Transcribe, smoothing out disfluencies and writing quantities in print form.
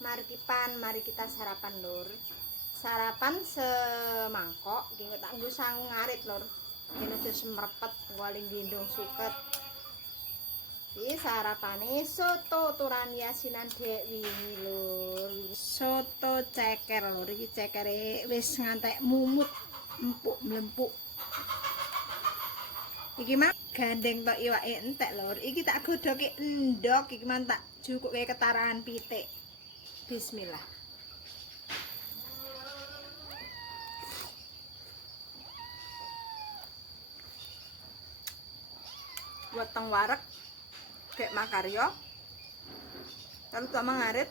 Mari kita sarapan, Lur. Sarapan semangkok, iki tak nggo sangu ngarit, Lur. Yen aja semrepet, paling gendong suket. Iki sarapane soto turani asinan dek wingi, Lur. Soto ceker, Lur. Iki cekere wis ngantek mumut, empuk mlempuk. Iki mah gandeng tok iwake entek, Lur. Iki tak godhoke endhog, iki mah tak jukuke ketarangan pitik. Bismillah. Weteng wareg kayak makaryo. Lalu tak mengarit